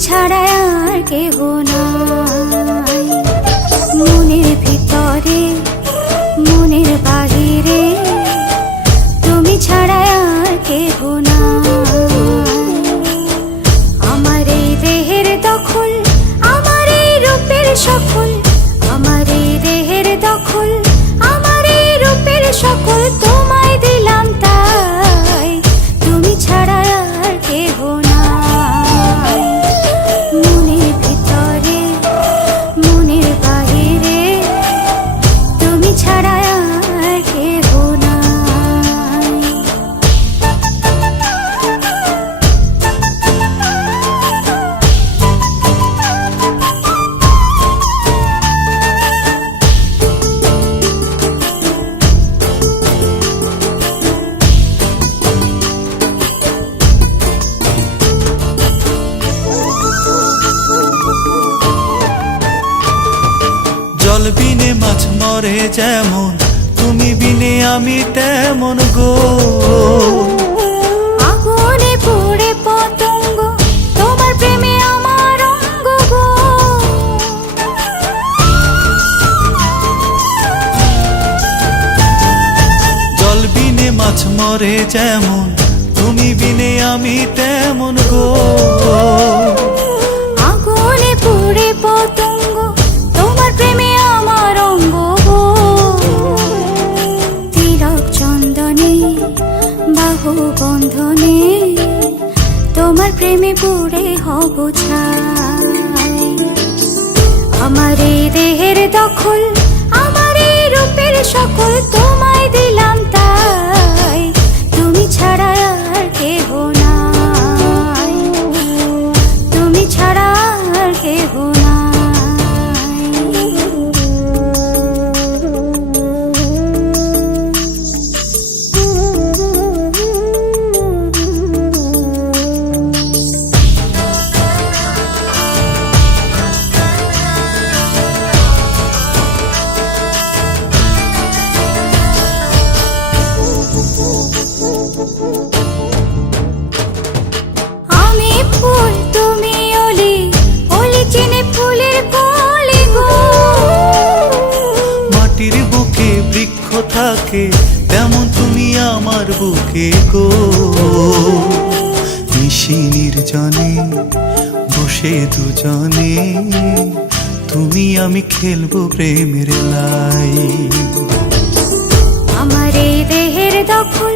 ছাড়া আর কেহ নাই। মনের ভিতরে মনের বাহিরে তুমি ছাড়া আর কেহ নাই। আমার এই দেহের দখল, আমার এই রূপের সকল, আমার এই দেহের দখল, আমার এই রূপের সকল তোমায় দিলাম তাই, তুমি ছাড়া আর কেহ নাই। মনের ভিতরে মনের বাহিরে তুমি ছাড়া আর কেহ নাই। জল বিনে মাছ মরে যেমন, তুমি বিনে আমি তেমন গো। আগুনে পুড়ে পতঙ্গ, তোমার প্রেমে আমার অঙ্গ গো। জল বিনে মাছ মরে যেমন, তুমি বিনে আমি তেমন গো। আগুনে পুড়ে পতঙ্গ, তোমার প্রেমে আমার অঙ্গ গো। তিলক চন্দনে বাহু বন্ধনে তোমার প্রেমে পুড়ে হব ছাই। আমার এই দেহের দখল, আমার এই রূপের সকল তোমায় দিলাম তাই, তুমি ছাড়া আর কেহ নাই, তুমি ছাড়া আর কেহ নাই। আমি ফুল তুমি অলি, অলি চিনে ফুলের কলি গো। মাটির বুকে বৃক্ষ থাকে, তেমন তুমি আমার বুকে গো। নিশি নির্জনে বসে দুজনে, তুমি আমি খেলবো প্রেমের লাই। আমার এই দেহের দখল,